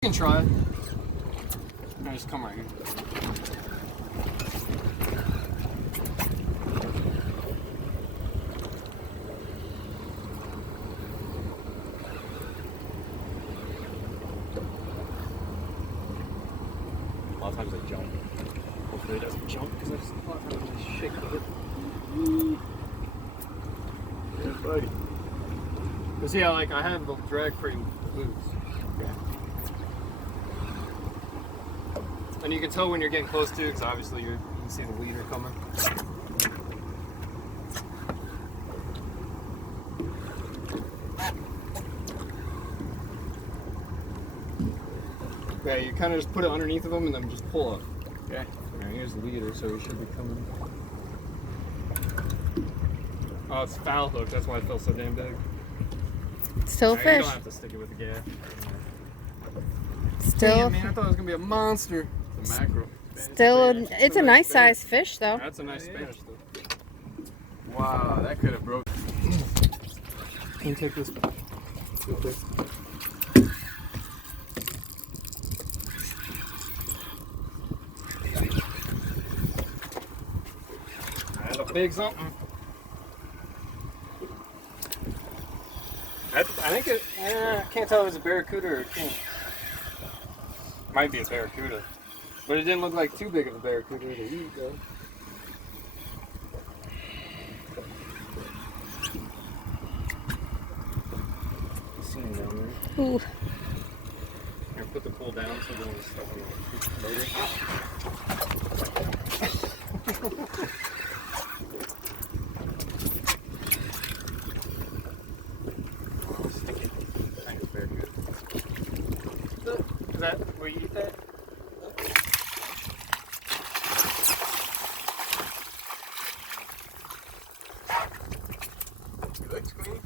You can try it. No, just come right here. A lot of times they jump. Hopefully it doesn't jump because I just a lot of times they shake it. Yeah, buddy. But see, like I have the drag free boots. And you can tell when you're getting close to, because obviously you can see the leader coming. Okay, you kind of just put it underneath of them and then just pull up. Okay. Now here's the leader, so he should be coming. Oh, it's foul hook. That's why it feels so damn big. Still Right, fish. you don't have to stick it with the gaff. Still. Damn, man, I thought it was gonna be a monster. It's a mackerel. Still, it's a nice sized fish though. That's a nice Spanish though. Wow, that could have broke. Can you take this real quick? That's a big something. I think it. I can't tell if it's a barracuda or a king. Might be a barracuda, but it didn't look like too big of a barracuda to eat though. Seen him down there. Ooh. Here, put the pool down so then it's stuck in the motor. Is that where you eat that? It looks clean.